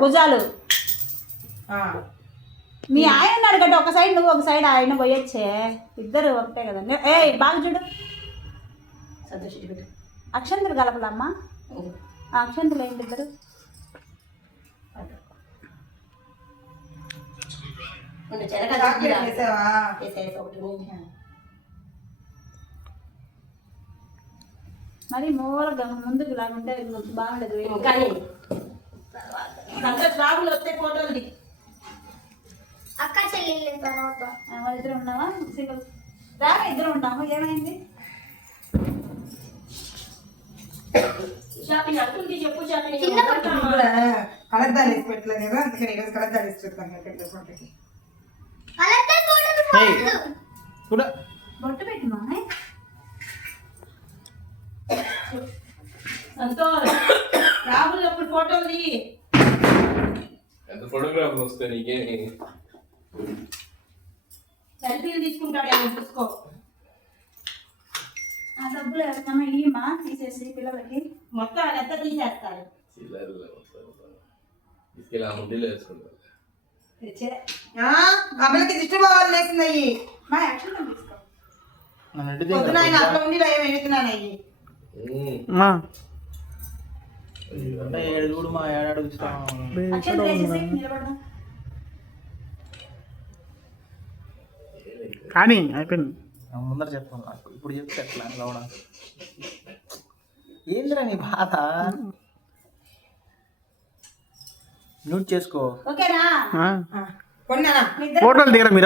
భుజాలు మీ ఆయన ఉన్నాడు కదా, ఒక సైడ్ నువ్వు ఒక సైడ్ ఆయన పోయొచ్చే, ఇద్దరు ఒకటే కదండి. ఏ బాగా చూడు, అక్షంతలు కలపలమ్మా, అక్షంతలు ఏంటి ఇద్దరు. మరి మూలగా ముందుకు లాగుంటే బాగుండదు. కానీ రాగులు వస్తే ఫోటోలు అక్క చెల్లి తర్వాత ఇద్దరు ఉన్నావా, రా ఇద్దరు ఉన్నాము. ఏమైంది షాపింగ్ అంటుంది చెప్పు. షాపింగ్ కలద్దాలు వేసి పెట్టలేదు కదా, అందుకని ఈరోజు కలద్దాలు వేసి పెడతాను. బొట్టు పెట్టినా సంతోష్, రాహుల్ అప్పుడు ఫోటోలు ఎంత ఫోటోగ్రాఫర్ వస్తే నీకే సెల్ఫీలు తీసుకుంటాడు చూసుకో. ఆ డబ్బులు ఎవరికైనా ఇయ్యమా తీసేసి పిల్లలకి మొత్తం అదంతా తీసేస్తారు. తీసుకెళ్ళి ఆ ముండీలో వేసుకుంటారు. అమ్మలకి దిష్టి బావాలు వేసిందయ్యి మా యాక్షన్ తీసుకో. పొద్దున ఆయన అట్లా ఉండి ఏమి వెళ్తున్నాను అయ్యి చూడు మా ఏడాడు కానీ అయిపోయింది. ముందర చెప్పాను నాకు, ఇప్పుడు చెప్తే ఎట్లా లవడా ఏందిరా నీ బాధ. మ్యూట్ చేసుకో. ఓకేనా ఫోటోలు దిగరా మీరు.